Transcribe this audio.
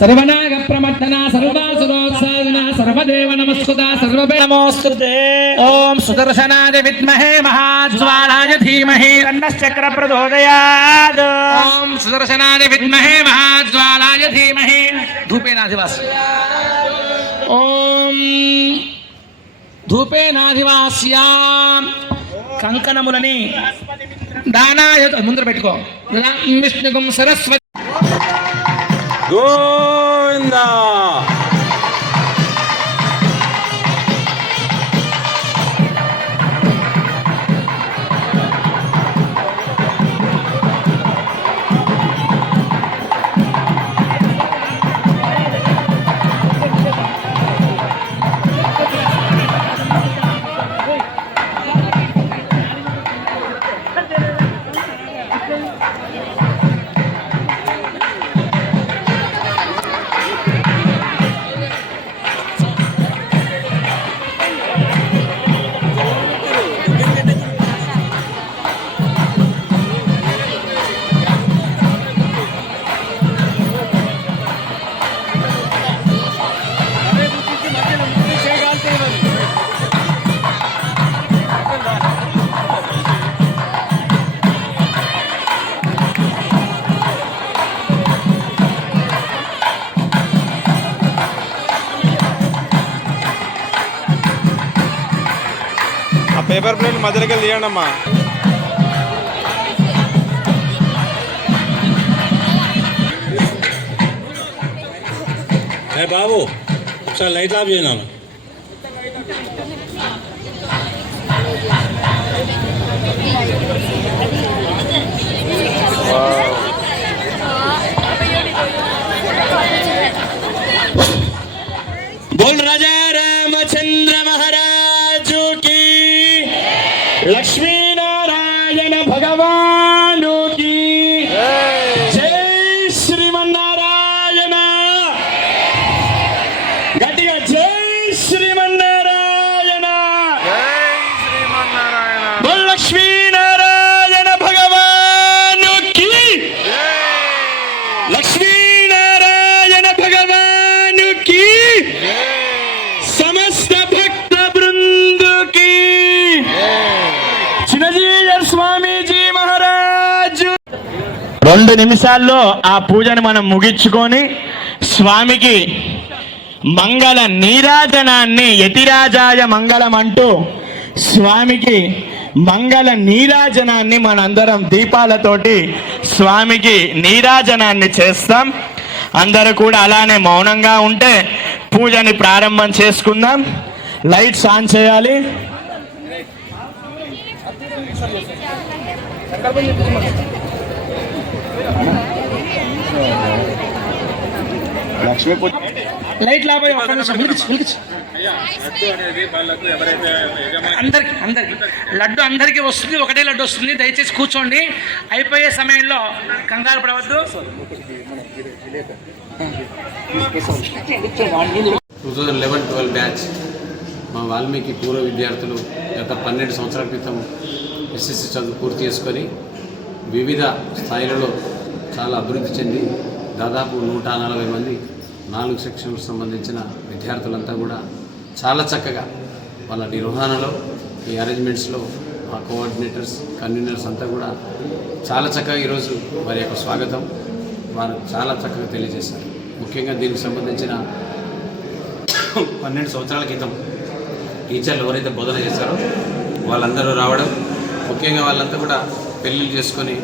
సర్వనాగ ప్రమర్దన సర్వాసురోత్సాదన సర్వదేవ నమస్కృత సర్వపే నమోస్తుతే. ఓం సుదర్శనాయ విద్మహే మహాజ్వాలాయ ధీమహి తన్నశ్చక్ర ప్రచోదయాద్ ఓం సుదర్శనాయ విద్మహే మహాజ్వాలాయ ధీమహి. ధూపేనాధివాస్ ఓం ధూపేనాధివాస్యా కంకణములని దానాయ ముందర పెట్టుకో. విష్ణుగుం సరస్వతి గోవిందా పేపర్ ప్లేట్ మధ్యలోకి వెళ్ళి తీయండి అమ్మా ఏ బాబు ఒకసారి లైట్ ఆఫ్ చేయను Thank you. లక్ష్మీనారాయణ భగవానుకి జై శ్రీమన్నారాయణ. గట్టిగా జై శ్రీమన్నారాయణ. లక్ష్మీనారాయణ భగవానుకి లక్ష్మీనారాయణ భగవానుకి జై రెండు నిమిషాల్లో ఆ పూజను మనం ముగించుకొని స్వామికి మంగళ నీరాజనాన్ని యతిరాజాయ మంగళం అంటూ స్వామికి మంగళ నీరాజనాన్ని మనందరం దీపాలతోటి స్వామికి నీరాజనాన్ని చేస్తాం. అందరూ కూడా అలానే మౌనంగా ఉంటే పూజని ప్రారంభం చేసుకుందాం. లైట్స్ ఆన్ చేయాలి. లక్ష్మీ పూజ. లైట్ లాభం ఒక్క నిమిషం. అందరికి అందరికి. లడ్డు అందరికీ వస్తుంది ఒకటే లడ్డు వస్తుంది. దయచేసి కూర్చోండి. అయిపోయే సమయంలో కంగారు పడవద్దు. Two thousand eleven twelve batch మా వాల్మీకి పూర్వ విద్యార్థులు గత పన్నెండు సంవత్సరాల క్రితం ఎస్ఎస్సి చదువు పూర్తి చేసుకొని వివిధ స్థాయిలలో చాలా అభివృద్ధి చెంది దాదాపు నూట నలభై మంది నాలుగు సెక్షన్లకు సంబంధించిన విద్యార్థులంతా కూడా చాలా చక్కగా వాళ్ళ నిర్వహణలో ఈ అరేంజ్మెంట్స్లో మా కోఆర్డినేటర్స్ కన్వీనర్స్ అంతా కూడా చాలా చక్కగా ఈరోజు వారి యొక్క స్వాగతం వారు చాలా చక్కగా తెలియజేశారు. ముఖ్యంగా దీనికి సంబంధించిన పన్నెండు సంవత్సరాల క్రితం టీచర్లు ఎవరైతే బోధన చేశారో వాళ్ళందరూ రావడం ముఖ్యంగా వాళ్ళంతా కూడా పెళ్ళిళ్ళు చేసుకొని